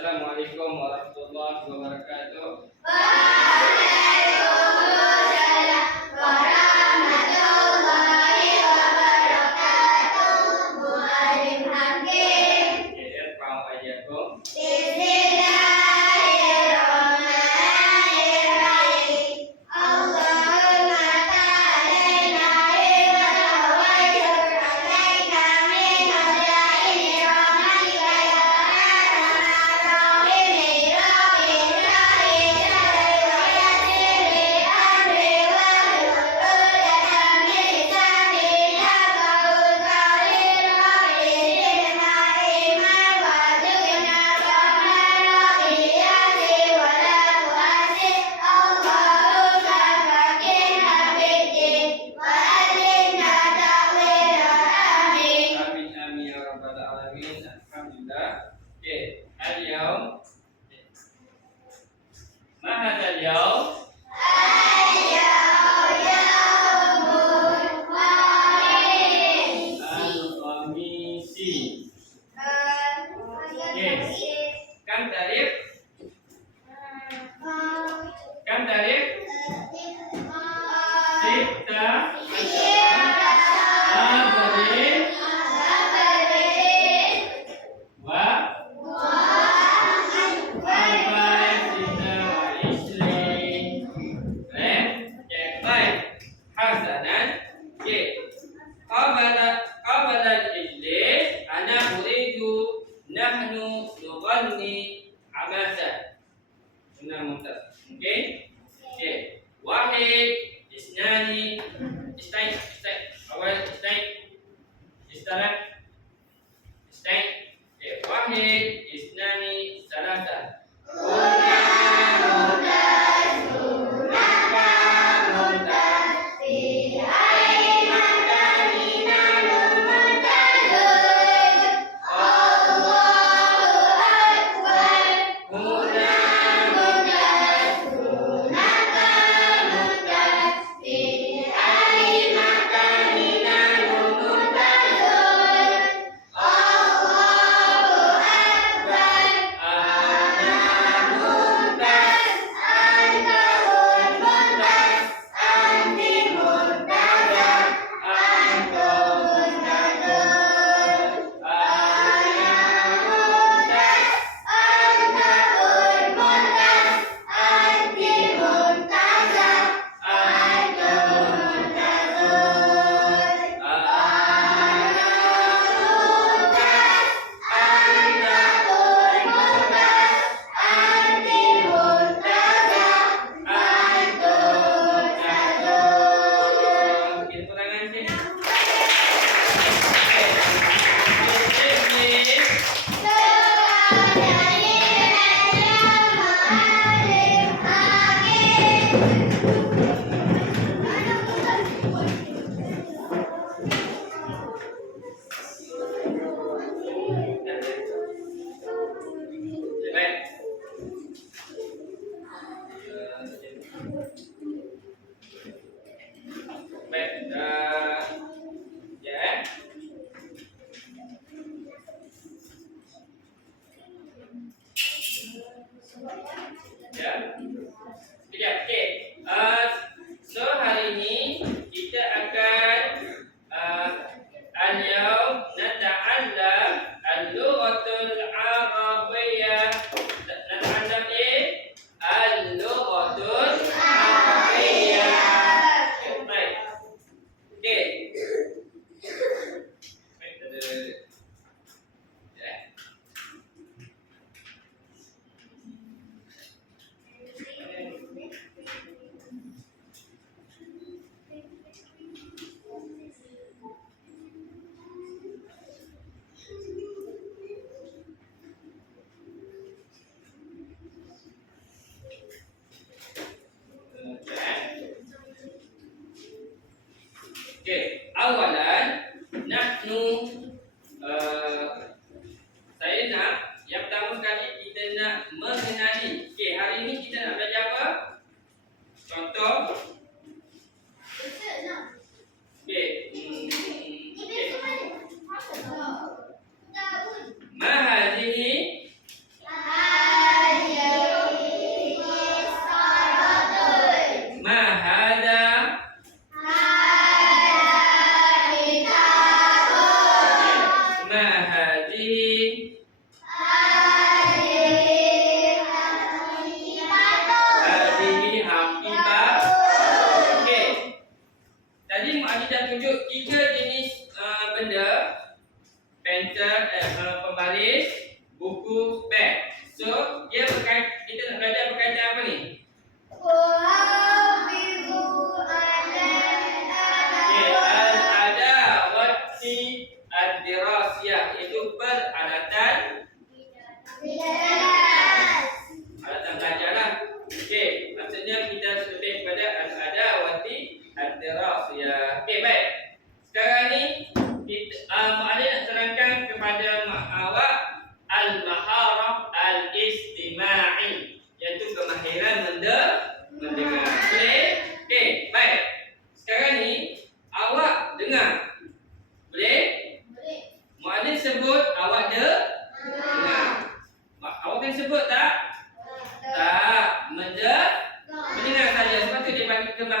Assalamualaikum warahmatullahi wabarakatuh. Waalaikumsalam warahmatullahi wabarakatuh. Muallim Hakim. Irfa'u ayyakum. Bismillahirrahmanirrahim. Allahumma ta'alaina wa wayyur alaina min hajaini rahmatika ya arhamar rahimin.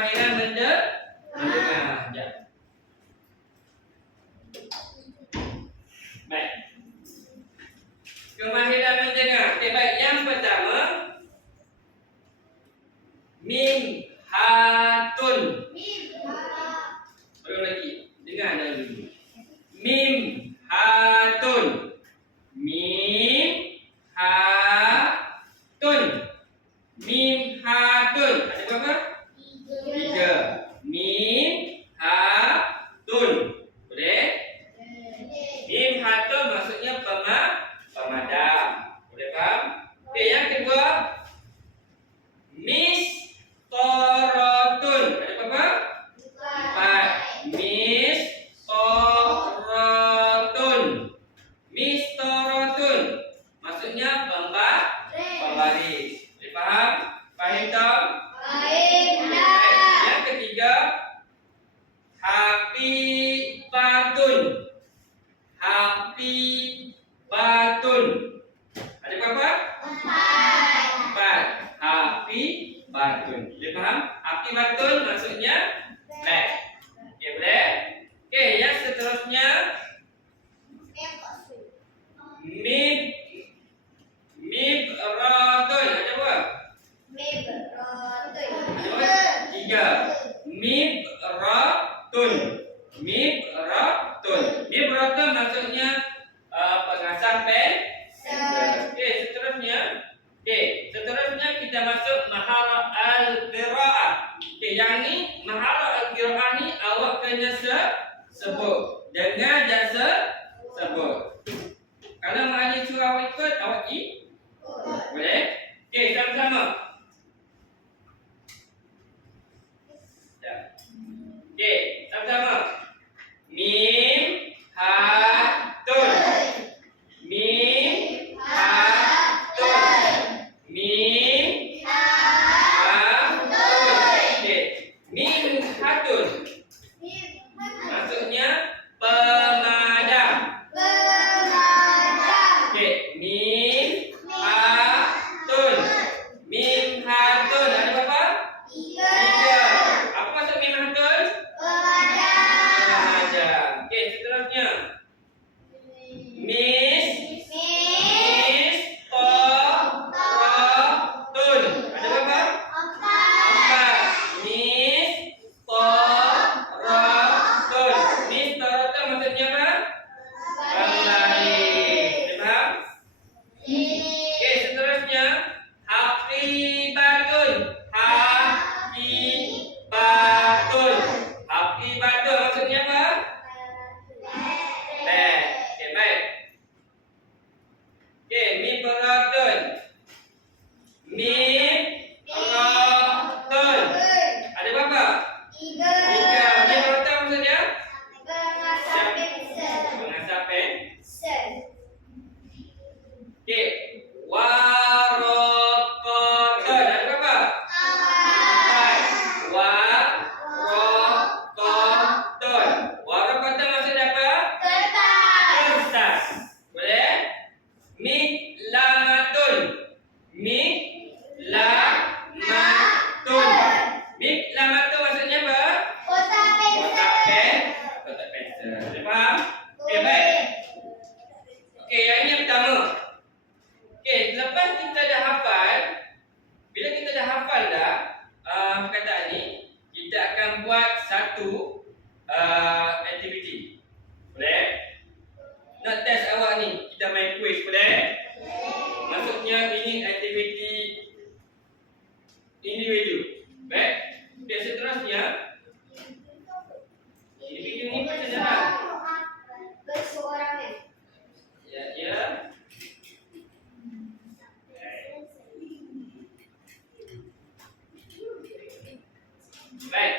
kemahiran mendengar. Ya. Baik. Kemahiran mendengar. Okey, baik. Yang pertama, mim hatun. Ulang lagi. Dengar dulu. Mim hatun. Mim hatun. Mim hatun. Ada berapa? 3. Mim hatun. Boleh? Mim hatun maksudnya pemadam. Boleh faham? Okey, yang kedua, mistoratun. Ada berapa? 4. Mistoratun. Mistoratun maksudnya pembaris. Boleh faham? Faham tak? Yang ketiga, haqiqatun. Haqiqatun. Ada berapa? 4. Haqiqatun. Boleh faham? Haqiqatun maksudnya black. Okey, boleh? Okey, yang seterusnya, mibratun. Ada berapa? Ada berapa? 3. Mibratun. Mibratun. Mibratun maksudnya pengasah pensel. Okey, seterusnya. Seterusnya kita masuk maharah al-qiraah. Okey, yang ni maharah al-qiraah ni awak kena sebut. Dengar dan sebut. Kalau maknanya suruh awak ikut, awak boleh? Okey, sama-sama. Ya. Okey, sama-sama. Mim hatun. Mim hatun. Mim hatun. Okey. Mim hatun maksudnya pemadam. Okey, mim hatun. Mim hatun ada berapa? 3. Apa maksud mim hatun? Pemadam. Okey, seterusnya. Mistoratun. Ada berapa? 4. Mistoratun. Mistoratun maksudnya apa? Pembaris. Boleh faham? Okey, seterusnya, haqibatun. Haqibatun. Haqibatun maksudnya apa? Beg. Okey, baik. Okey, mibratun. Mibratun. Ada berapa? 3. Mibratun maksudnya pengasah pensel. Okey, waraqatun. Ada berapa? 4. Waraqatun. Waraqatun maksudnya apa? Kertas. Boleh? Miklamatun. Miklamatun. Miklamatun maksudnya apa? Kotak pensel. Boleh faham? Okey, baik. Okey, yang ini yang pertama. Okey, lepas kita dah hafal, bila kita dah hafal dah perkataan ni, kita akan buat satu aktiviti. Boleh? Nak test awak ni, kita main quiz, boleh? Maksudnya ini aktiviti individu. Baik? Okey, seterusnya, individu ni macam mana? Ya. Baik.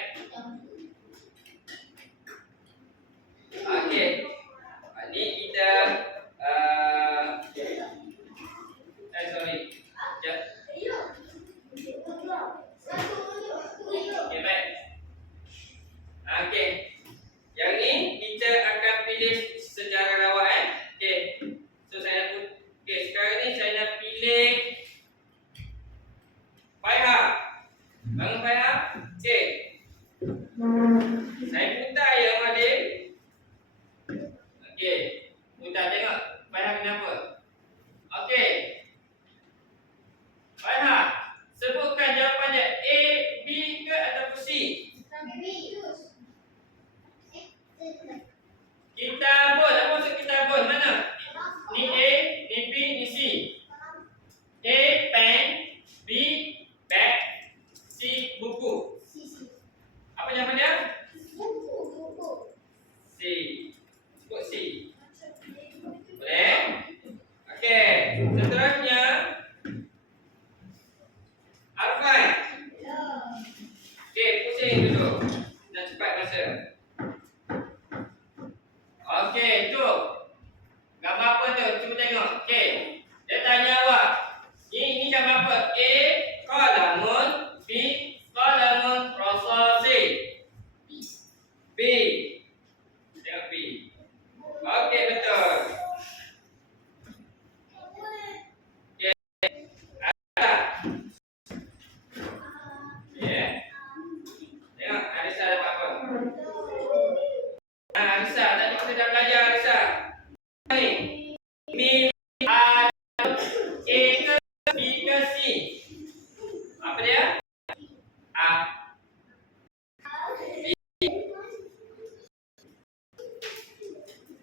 Apa dia? Buku. C. Sebut C. Boleh? Okey. Seterusnya Arfan. Okey, pusing dulu. Dah cepat masa. Okey, tu. Gambar apa tu? Cuba tengok. Okey. Dia tanya awak. Ini gambar apa? A. Qalamun. B. Qalamun rosasi. B. Tengok B. Okey, betul. Okey. Ada. Okey. Tengok Arisa dapat apa? Arisa, tadi kita dah belajar Arisa. Ni. Mim A ke B ke C? Apa dia? A.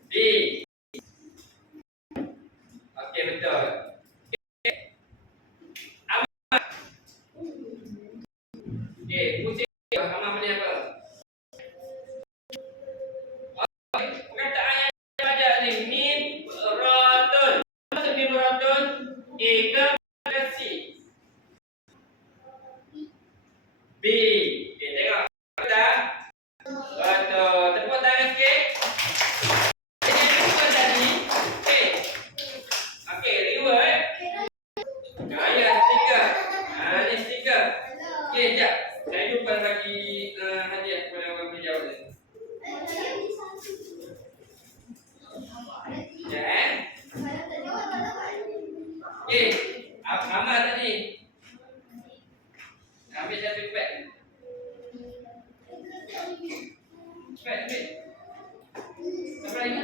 B. Okey, betul. Okey. Amat. Okey, pusing. Amat boleh apa? Okey, perkataan yang kita belajar ni mibratun. Apa maksud mibratun? A ke C? B. Okey, tengok. Dah? Betul. Tepuk tangan sikit. Ini yang kedua tadi. Okey. Okey, reward. Ya, stiker. Ni stiker. Okey, sekejap. Saya lupa bagi hadiah kepada orang berjawab ni. Ya, Okey. Amal tadi. Ambil satu pad. Pad ambil. Apa lagi?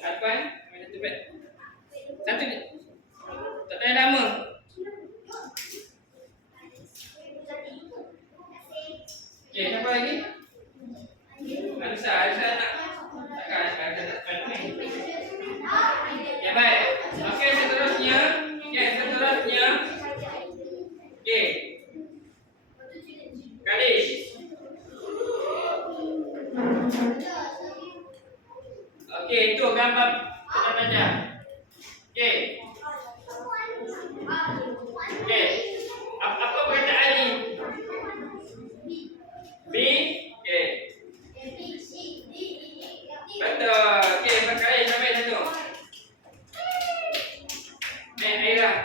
Arfan, ambil satu pad. Satu je. Tak payah lama. Okey, siapa lagi? Arisa nak. Takkan ada tak pad ni. Ya, baik. Okey, seterusnya. Okey. Kadis. Okey, itu gambar kita belajar. Okey. Okey. Apa perkataan ni? B. Okey. Betul. Okey, berkali sampai satu. Aira.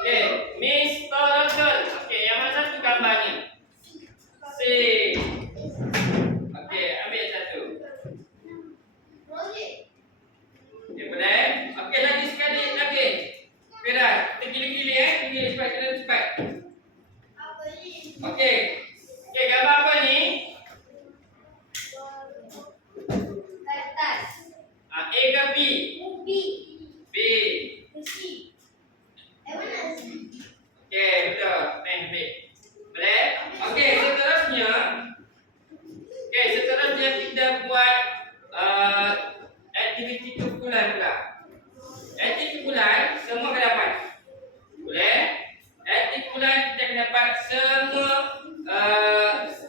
Okey, Mr. Russell. Okey, yang mana satu gambar ni? C. Okey, ambil satu. Okey, boleh? Okey, lagi sekali lagi. Okey dah. Kita gili-gili Gili cepat, kena cepat. Okey. Okey, gambar apa ni? A ke B? B. Okey, betul. B. Boleh? Okey, seterusnya kita buat aktiviti kumpulan pula. Aktiviti kumpulan semua akan dapat. Boleh? Aktiviti kumpulan kita akan dapat semua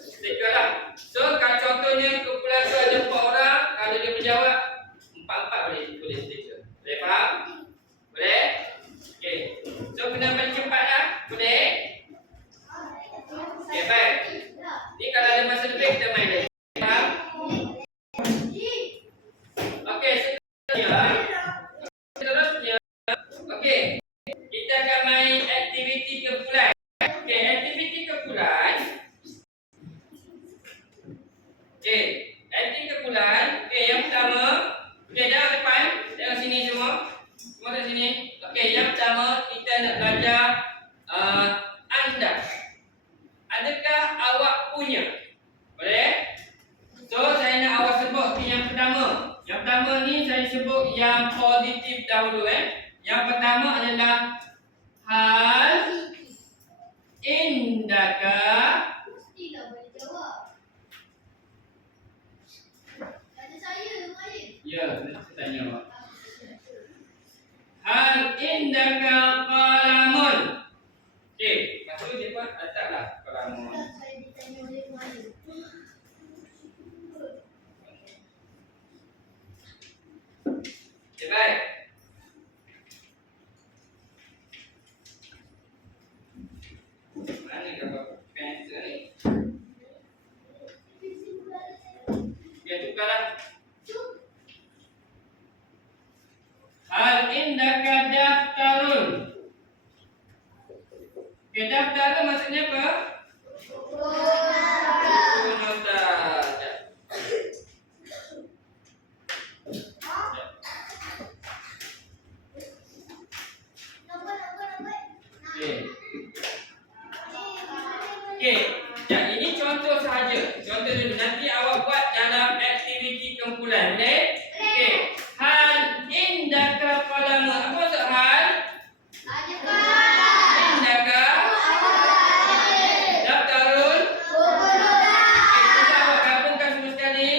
stiker lah. So, kalau contohnya kumpulan tu ada 4 orang, kalau dia menjawab 4 boleh stiker. Boleh faham? Boleh? Okey. So, kena balik cepat lah. Boleh? Okey, baik. Ni kalau ada masa lebih kita main lagi. Faham? Okey, seterusnya. Okey. Kita akan main aktiviti kumpulan. Okey, aktiviti kumpulan. Okey, aktiviti kumpulan. Okey, yang pertama. Okey, jangan depan. Jangan sini semua. Semua dari sini. Okey, yang pertama kita nak belajar anda. Adakah awak punya? Boleh? So, saya nak awak sebut yang pertama. Yang pertama ni saya sebut yang positif dahulu Yang pertama adalah hal indaka. Ya, saya tanya awak. Hal indaka Okey, daftara maksudnya apa? Buku nota. Sekejap. Okey. Okey, ya, ini contoh sahaja. Contoh dulu. Nanti awak buat dalam aktiviti kumpulan. Boleh? Okey. Hal indaka padamu. Apa maksud hal? Indaka daftarun. Okey, cuba awak gabungkan semua sekali.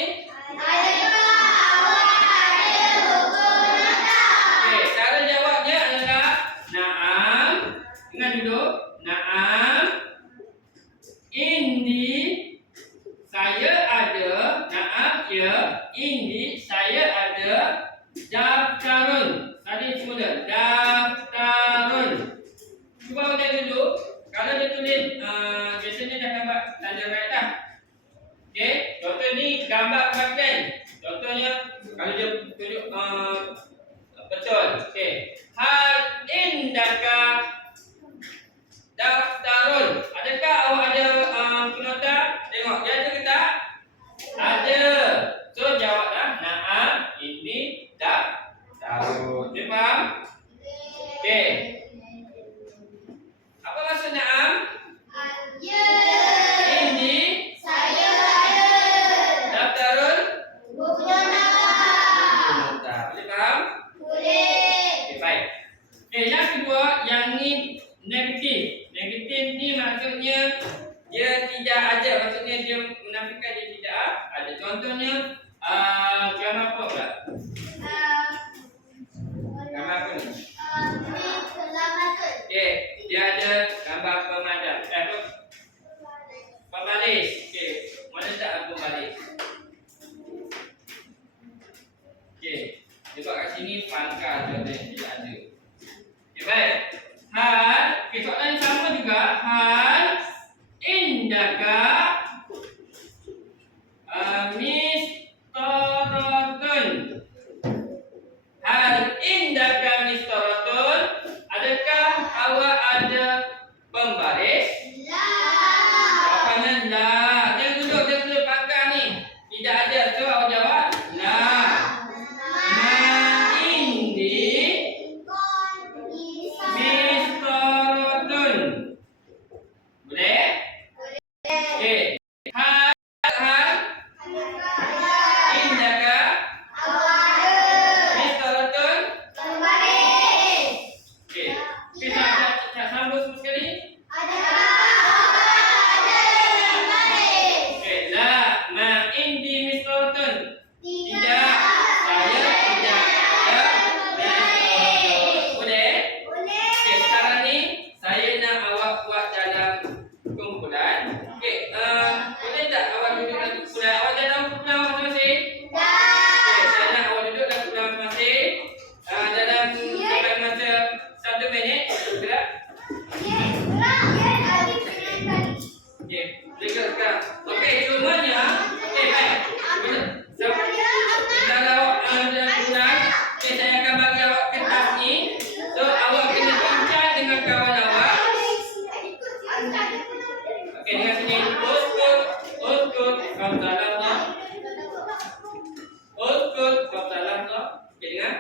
Okey, cara jawabnya adalah na'am. Ingat dulu. Na'am. Indi saya ada, na'am ya, indi saya ada daftarun. Tadi semula daftarun. Cuba baca dulu. Kalau dia tulis biasanya dah gambar tanda right dah. Okey, contoh ni gambar bahagian. Contohnya kalau dia tunjuk betul. Okey. Hal indaka daftarun. Adakah awak ada penota? Tengok dia ada ke tak? Ada. So jawablah na'am ini daftarun. Dia faham? Okey. Apa maksud na'am? Ini daftarun penota. Boleh faham? Okey, baik. Okey, yang kedua, yang ni negatif. Negatif ni maksudnya dia tidak ada, maksudnya dia menafikan dia tidak ada. Contohnya gambar apa pula? Gambar apa ni? Okey, dia ada gambar pemadam. Pembalis. Okey, mana tak pembalis? Okey, dia buat kat sini pangkal contohnya tidak ada. Okey, baik. Hal, okay, soalan yang sama juga. Hal indaka mistoratun. Hal indaka mistoratun. Adakah awak ada pembaris? Jawapannya la. Jangan duduk pangkal ni. Tidak ada. So awak jawab la. Ma indi mistoratun. Boleh? Okey. Hal indaka mistoratun. Okey. Okey, tak sambung semua sekali. Okey, la ma indi mistoratun. Tidak. Saya tidak ada mistoratun. Boleh? Okey, sekarang ni saya nak awak buat dalam kumpulan. Okey, boleh tak awak duduk dalam kumpulan? Awak dah dalam kumpulan masing-masing? Okey, saya nak awak duduk dalam kumpulan masing-masing. Dalam masa 1 minit. Gerak. Okey, boleh gerak sekarang. Okey, semuanya. Okey, baik. Kalau awak dalam kumpulan, okey, saya akan bagi awak kertas ni. So, awak kena bincang dengan kawan awak. Okey, dengan sini uskut qamsalamna. Uskut qamsalamna. Okey, dengar.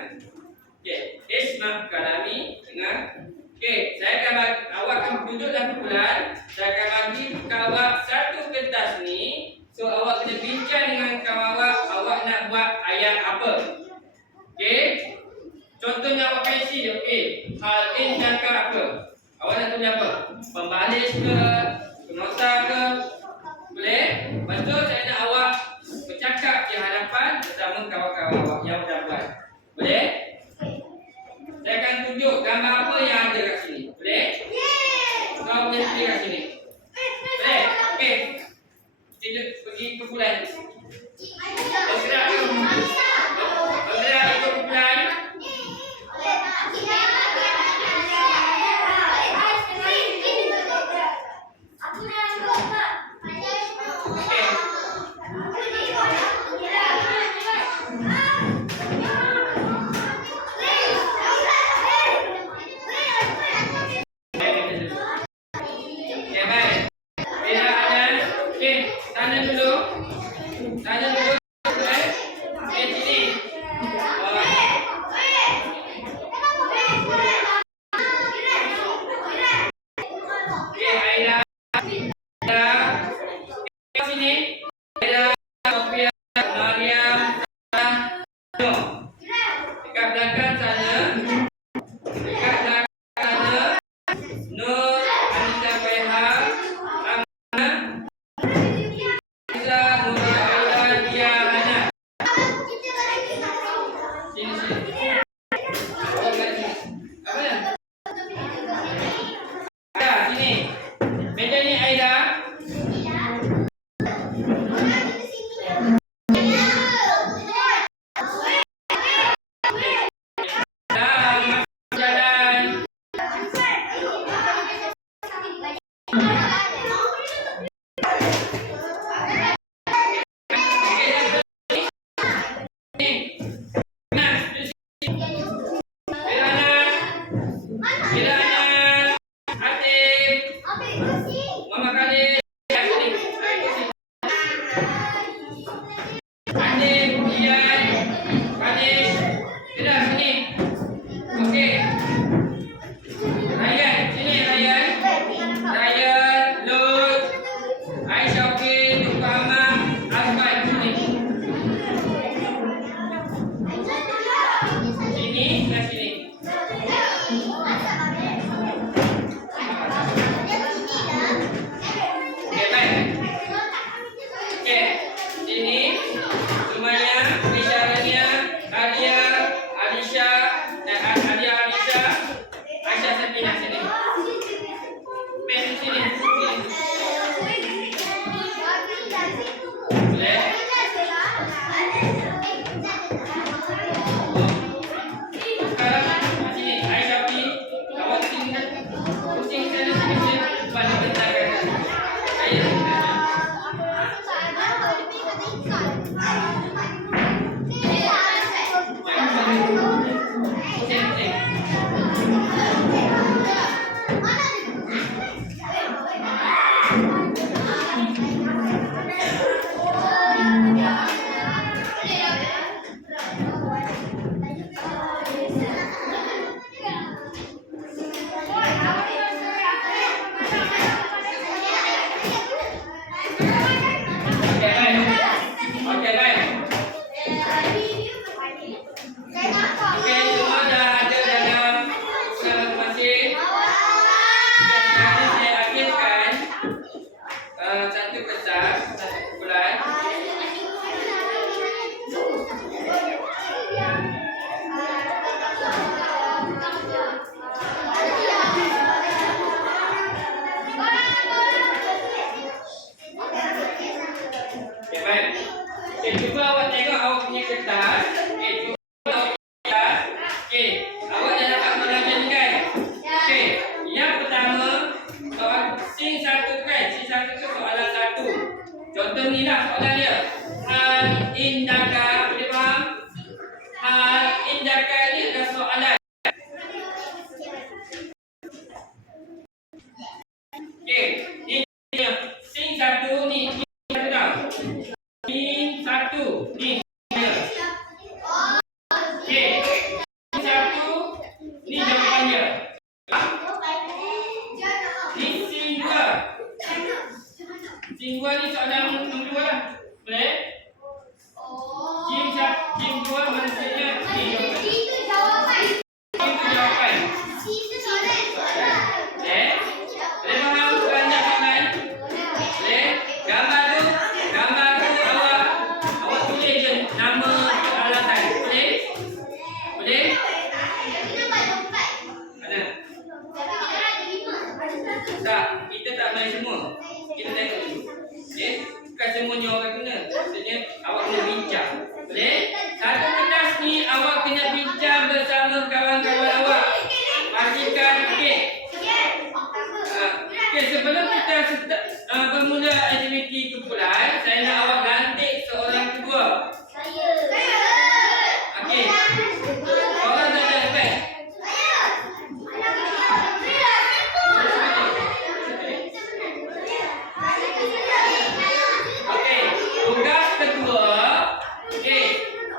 Okey, isma kalami, dengar. Okey, saya akan bagi awak akan duduk dalam kumpulan. Saya akan bagi awak satu kertas ni. So, awak kena bincang dengan kawan awak nak buat ayat apa. Okey? Contohnya awak pensil, okey. Hal indaka apa? Awak nak tulis apa? Pembalis ke? Penota ke? Boleh? Lepas tu saya nak awak bercakap di hadapan bersama kawan-kawan awak yang dah buat. Boleh? Saya akan tunjuk gambar apa yang ada kat sini. Boleh? Kau boleh pilih kat sini. Boleh? Okey. Kita pergi ke kumpulan. Bergerak ikut kumpulan. Okey, ni scene satu ni satu dah. Scene satu ni. Okey. Scene satu ni jawapannya. Ni scene dua. Scene dua ni soalan nombor dua lah. Boleh? Scene dua maksudnya ni jawapan. Itu jawapan. Boleh? Boleh faham banyak soalan? Boleh? Gambar tu awak tulis je nama peralatan. Boleh? Boleh? Mana? Tak, kita tak main semua. Kita tengok dulu. Okey? Bukan semuanya orang kena. Maksudnya awak kena bincang. Boleh? Satu kertas ni awak kena bincang bersama kawan-kawan awak. Pastikan okey. Okey, sebelum kita bermula aktiviti kumpulan, saya nak awak lantik seorang kedua. Okey. Orang dah ada beg. Okey, tugas kedua. Okey,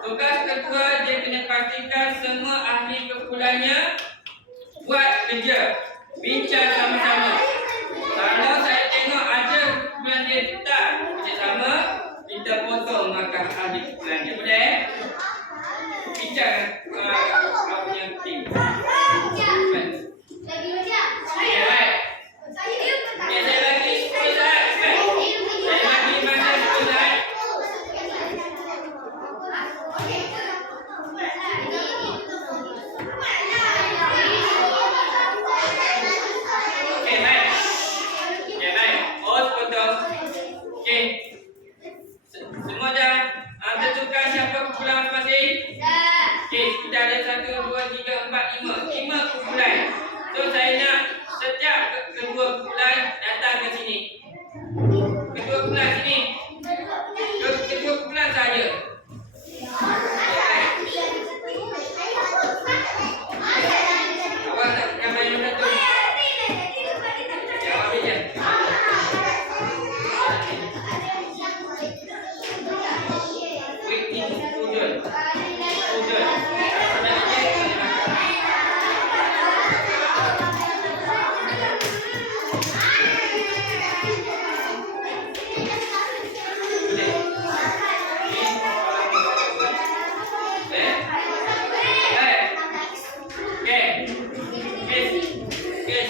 tugas kedua dia kena pastikan semua ahli kumpulannya buat kerja. Bincang sama-sama. Kalau saya tengok ada kumpulan dia tak kerjasama, kita potong langkah ahli kumpulan dia. Boleh? Bincang awak punya tim. Okey, baik. Okey, saya bagi 10 saat. Saya bagi masa 10 saat. Okey, baik. Okey, baik. Oh, potong. Okey. Semua dah tentukan siapa kumpulan masing-masing? Okey, kita ada 1, 2, 3, 4, 5. 5 kumpulan. So, saya nak setiap kedua kumpulan datang ke sini. Kedua kumpulan sini. Kedua kumpulan saja. Awak nak gambar yang satu? Jawab je. Waiting student.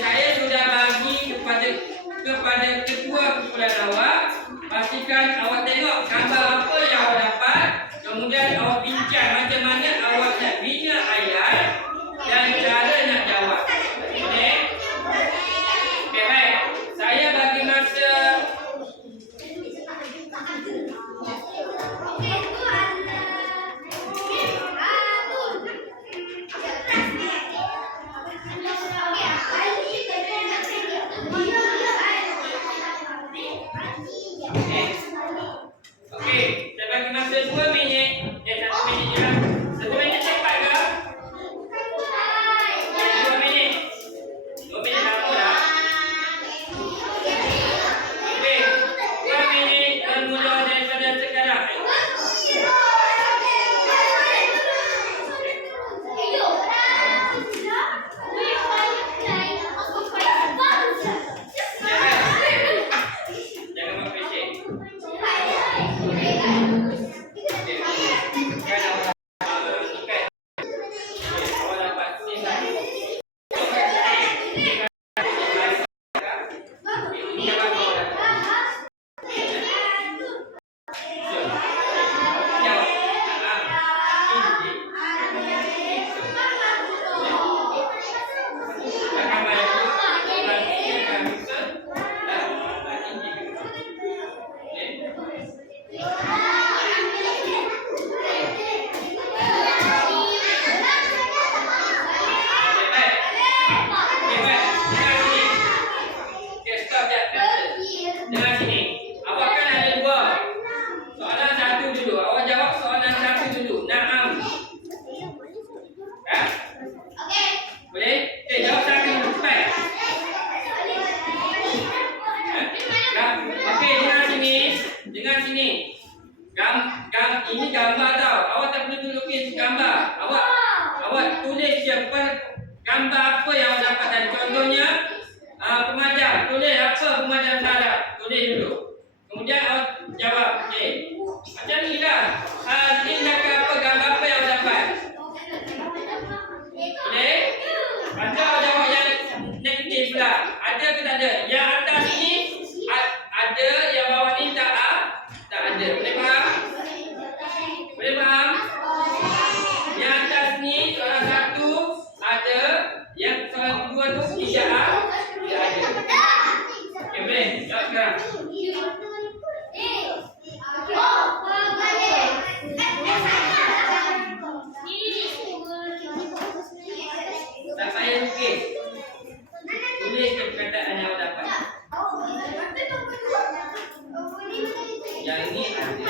Saya sudah bagi kepada ketua kumpulan awak. Pastikan awak tengok gambar apa yang awak dapat. Kemudian awak bincang macam mana awak nak bina ayat dan cara nak jawab. Boleh? Okey, baik. Saya bagi masa Okey. pula. Ada ke tak ada? Yang atas ni ada, yang bawah ni tak ada. Boleh faham? Boleh faham? Yang atas ni soalan satu ada, yang soalan kedua tu tidak ada. Okey, boleh? Jawab sekarang. Tak payah lukis. Tulis perkataan yang awak dapat. Yang ini ada.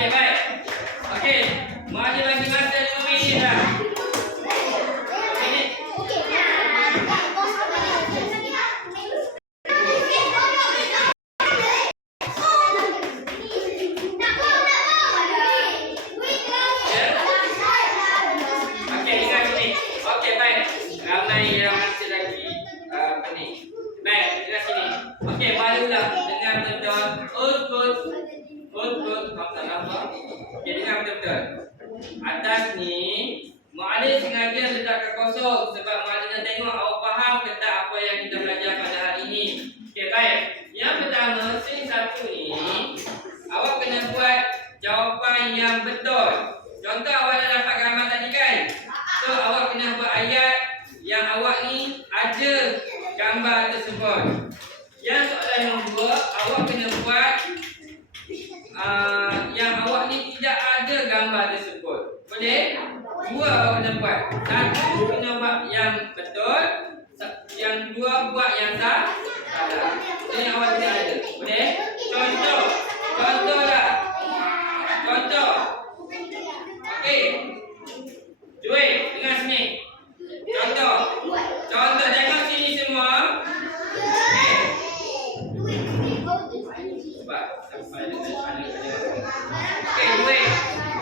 Okey, baik. Okey, mau ada bagi masa 5 minit dah. Okey, ingat sini. Okey, baik. Ramai yang masih lagi ni. Baik, ingat sini. Okey, mari ulang. Dengar betul-betul. Untuk kata apa? Okey, dengar betul-betul. Atas ni muallim sengaja letakkan kosong sebab muallim nak tengok awak faham ke tak apa yang kita belajar pada hari ini. Okey, baik. Yang pertama, scene satu ni awak kena buat jawapan yang betul. Contoh awak dah dapat gambar tadi kan? So awak kena buat ayat yang awak ni ada gambar tersebut. Yang soalan nombor 2, awak kena buat yang awak ni tidak ada gambar tersebut. Boleh? 2 awak kena buat. 1 kena buat yang betul, yang 2 buat yang salah. Jadi awak tidak ada. Boleh? Contoh. Contohlah. Contoh. Okey. Duit, dengar sini. Contoh. Contoh, tengok sini semua. Okey. Sebab sampai dengan sana saja. Okey, duit.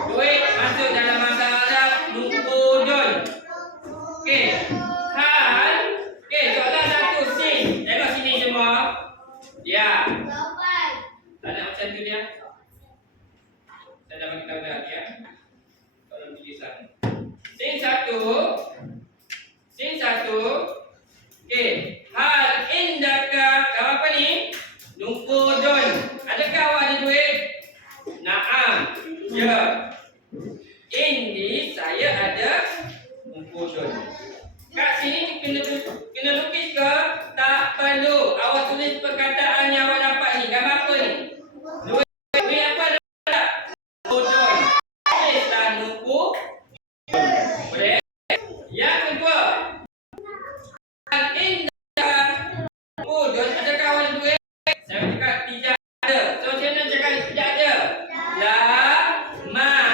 Duit masuk dalam bahasa Arab nuqudun. Okey. Hal. Okey, soalan satu sin. Tengok sini semua. Ya. Tak nak macam tu dia. Saya dah bagi tahu dah ya. Tolong tulisan. Sin satu. Okey. Hal indaka apa ni? Nuqudun. Adakah awak ada duit? Naam. Ya. Ini saya ada nuqudun. Kat sini kena lukis ke? Tak perlu. Awak tulis perkataan yang awak dapat ni. Gambar apa ni? Duit apa dah? Nuqudun. Tulislah nuqudun. Boleh? Yang kedua. Al-indah nuqudun. Adakah awak ada duit? Saya cakap tidak ada. So, macam mana cakap tidak ada? La ma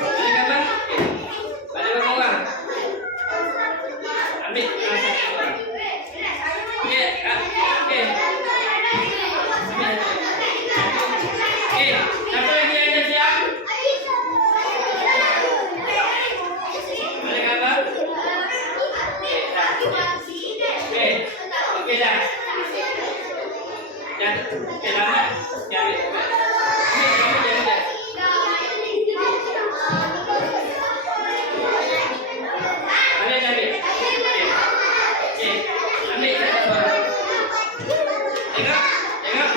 Boleh gambar? Okey. Ada berapa orang? Ambil satu orang. Okey, okey. Okey, siapa lagi yang dah siap? Boleh gambar? Okey. Okey dah. Dah. Okey, lambat. Okey, ambil. Ambil. Ambil, ambil. Okey. Ambil satu orang. Tengok. Tengok.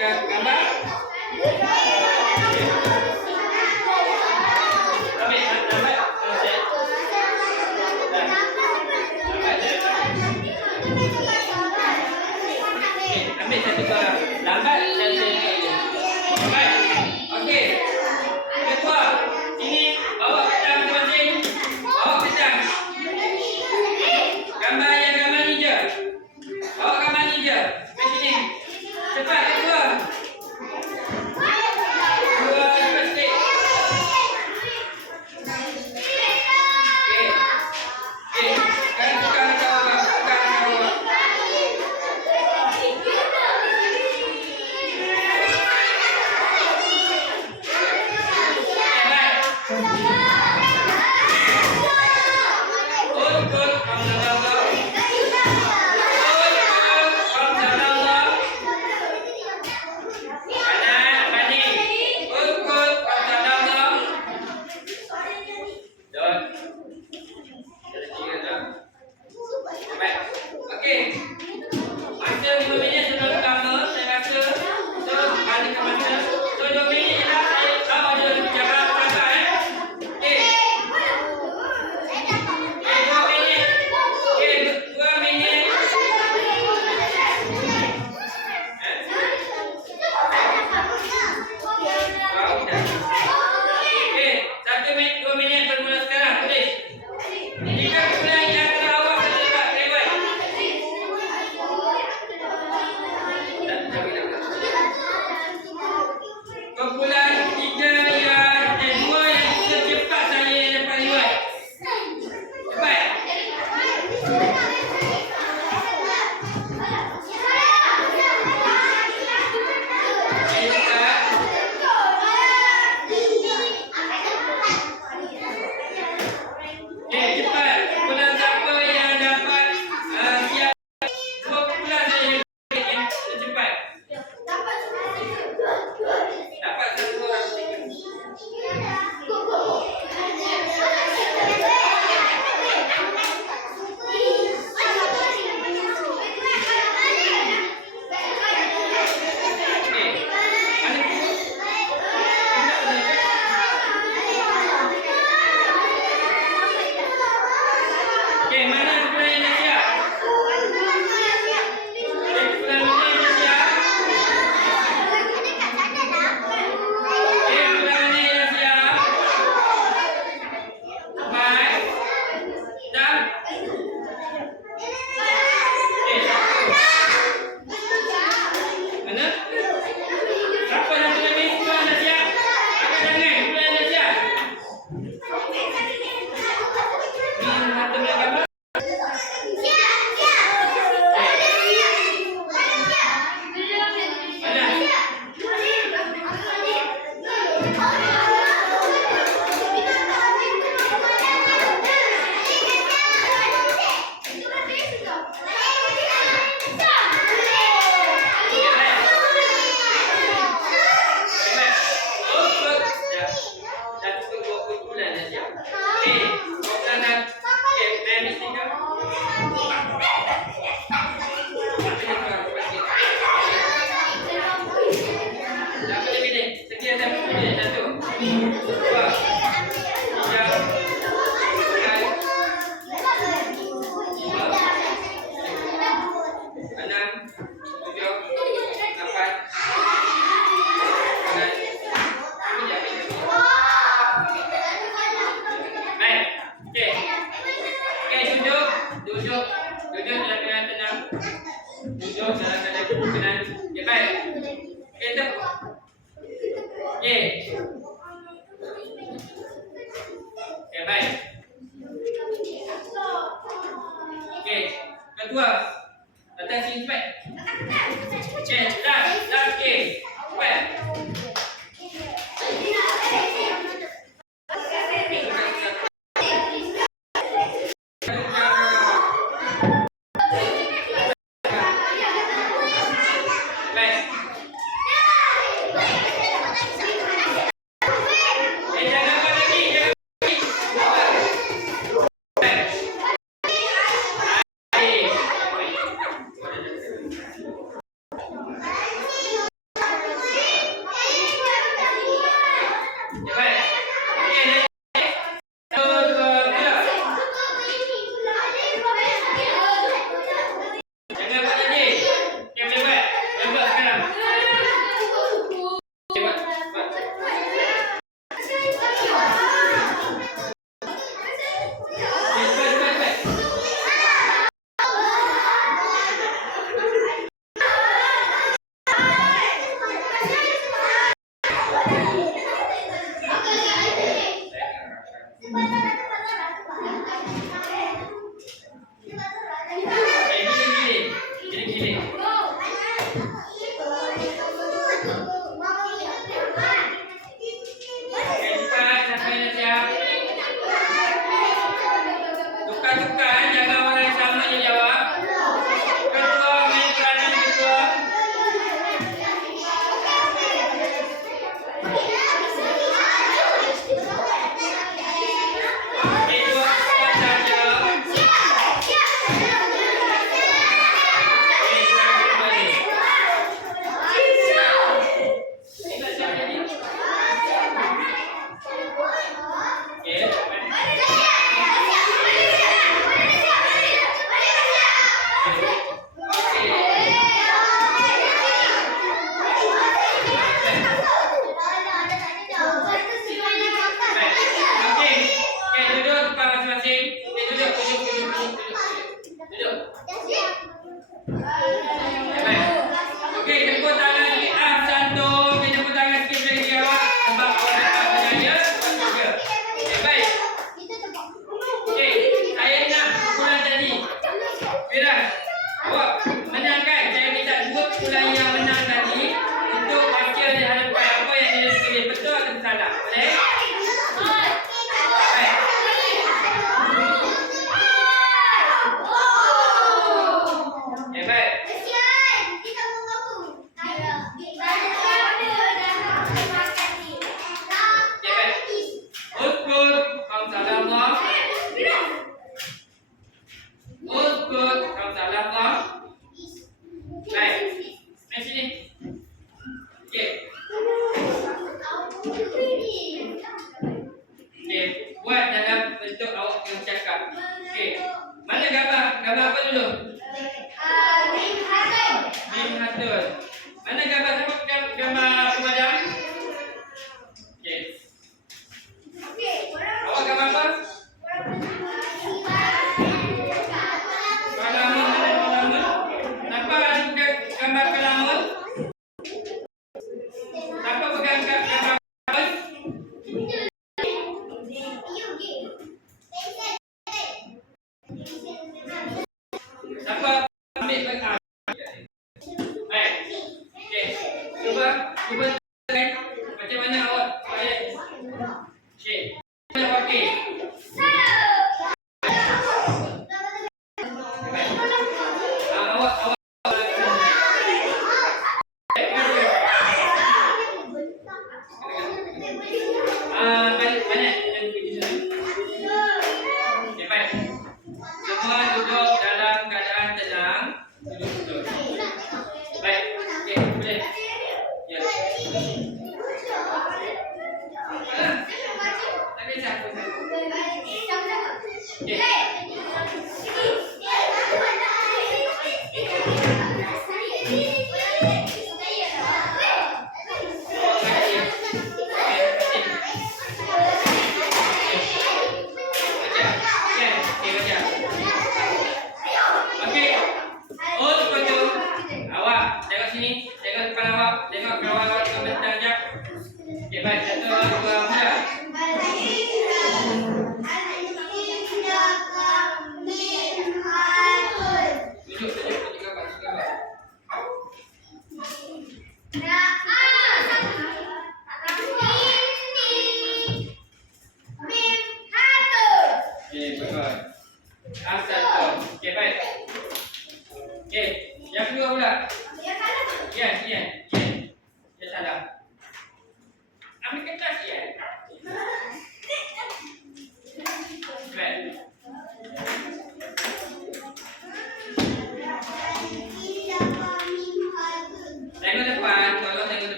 Gambar. Ambil, lambat. Set. Dah. Lambat dah. Okey, ambil satu orang. Lambat dan saya. Baik. Okey. Ketua, sini bawa petang masing-masing. Bawa petang. Gambar yang gambar ni je. Bawa gambar ni je. Ke sini. Cepat ketua. Dua, cepat sikit. Okey. Okey. Sekarang tukar kau awak. Tukar kau awak. Duduk dalam keadaan tenang. Duduk dalam keadaan kemungkinan. Okey, baik. Okey, tep. Okey. Okey, baik. Okey, kedua. Datang sini cepat. Okey, dah, okey. Cepat.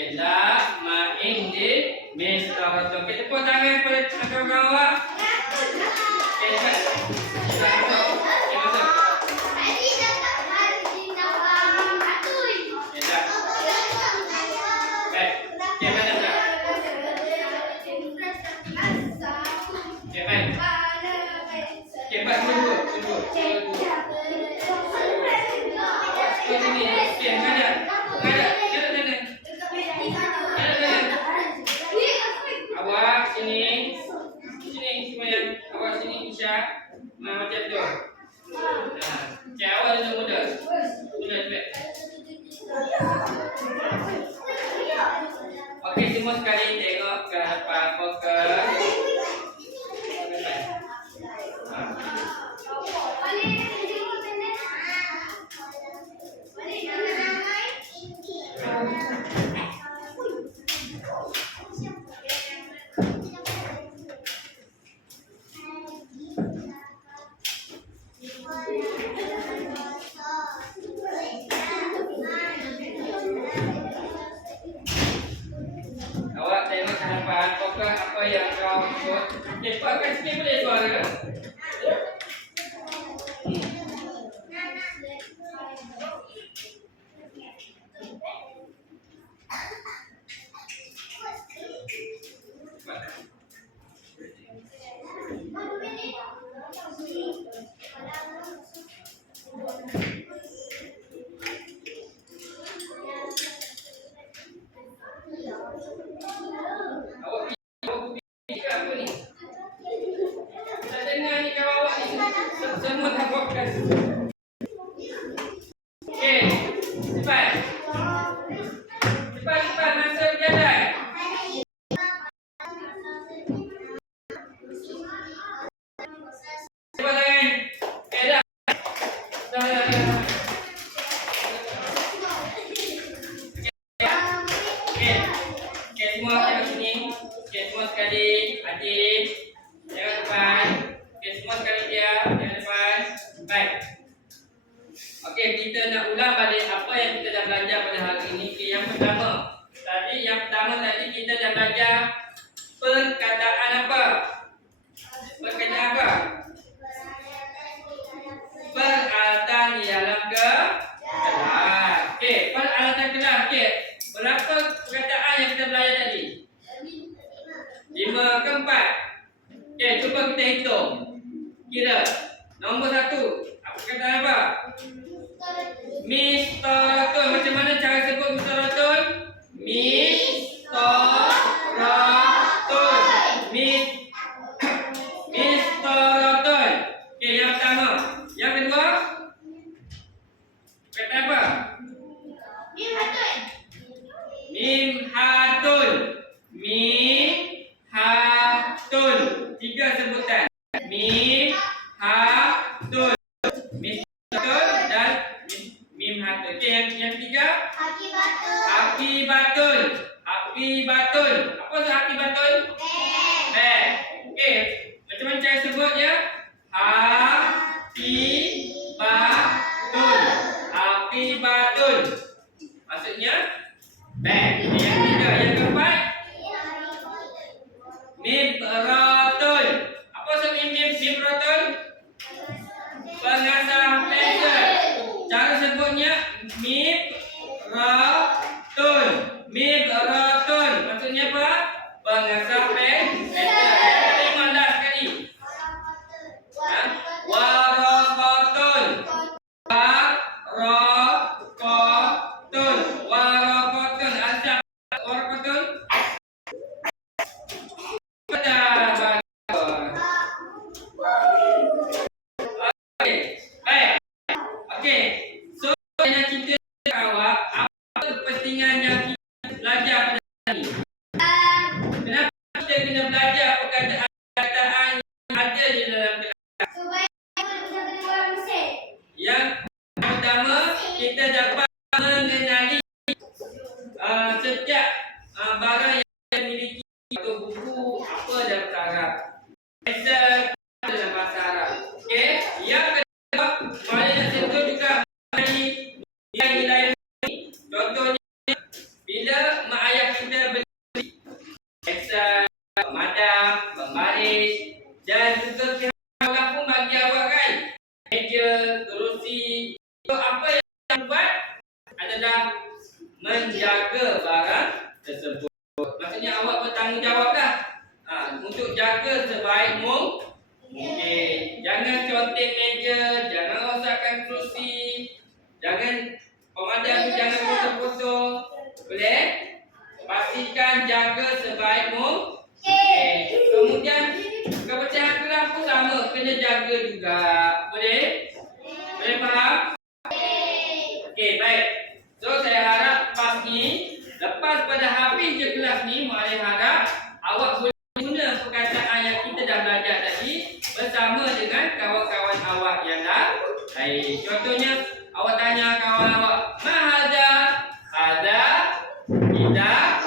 Okey, la main di Mistaratul. Okey, tepuk tangan pada kawan-kawan awak. Okey, cepat. Cepat masuk. Okey, masuk. Tadi cakap hari nawang atul. Okey, dah. Baik. Okey, mana dah? Okey, baik. Okey, Pak, tunggu. Tunggu. Okey, sini. Okey, mengajar. Mengajar. Jalan sana. Jalan sana. Awak sini. Sini semuanya. Awak sini Isya. Macam tu. Nah, okey, awak duduk muda. Muda cepat. Okey, semua sekali tengok ke depan fokus. Awak tengok ke depan fokus apa yang kau sebut. Okey, Pak kat sini boleh suara ke? Awak fikir apa ni? Tak dengar ni kawan awak ni. Semua tak fokus. Okey, cepat. Cepat masa berjalan. Cepat tangan. Dah. Dah. Okey. Okey, semua tengok sini. Okey, semua sekali. Adik. Tengok depan. Okey, semua sekali diam. Tengok depan. Baik. Okey, kita nak ulang balik apa yang kita dah belajar pada hari ini. Okey, yang pertama tadi kita dah belajar perkataan apa? Perkataan apa? Peralatan di dalam kelas. Okey, peralatan kelas. Okey, berapa perkataan yang kita belajar tadi? 5 ke 4? Okey, cuba kita hitung. Kira. Nombor 1. Perkataan apa? Mistaratul. Macam mana cara sebut mistaratul? Mistaratul. Mistaratul. Okey, yang pertama. Yang kedua? Perkataan apa? Mimhatun. Mimhatun. 3 sebutan. Mimhatun. Mistaratul dan mimhatun. Okey, yang ketiga? Akibatun. Akibatun. Apa tu akibatun? Beg. Okey, macam mana cara sebut dia? Akibatun. Akibatun. Maksudnya beg. Yang ketiga, yang keempat? Mibratun. Apa maksud mibratun? Pengasah pensel. Cara sebutnya mibratun. Mibratun. Maksudnya apa? Pengasah pensel. Tengok dah sekali. Warakatun. Warakatun. Warakatun. Asal warakatun? Dah bagus. Okey, baik. Okey. So, saya nak cerita kepada awak apa kepentingan yang kita belajar pada hari ini. Kenapa kita kena belajar perkataan-perkataan yang ada di dalam kelas? Yang pertama, kita dapat mengenali setiap barang yang kita miliki atau buku apa dalam bahasa Arab. Pensel dalam bahasa Arab. Okey, yang kedua, boleh nak sentuh juga mengenai nilai-nilai ini. Contohnya, bila mak ayah pastikan jaga sebaik mungkin. Kemudian kebersihan kelas pun sama, kena jaga juga. Boleh? Boleh faham? Okey, baik. So saya harap lepas ni, lepas pada habis je kelas ni, Mak Alif harap awak boleh guna perkataan yang kita dah belajar tadi bersama dengan kawan-kawan awak yang lain. Contohnya, awak tanya kawan awak, "Ma hadza?" Hadza tidak.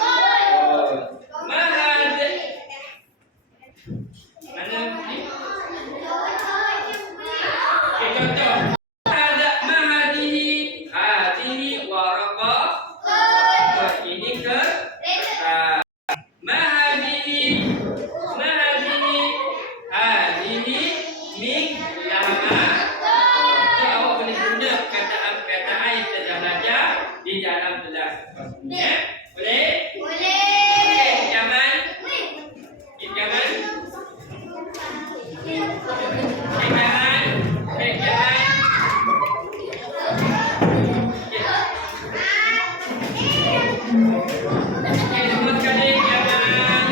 Ma hadza? Mana ni? Okey, contoh. Ma hadihi? Hadihi waraqah. Ini ke? Ma hadihi? Ma hadihi? Hadihi miqlama.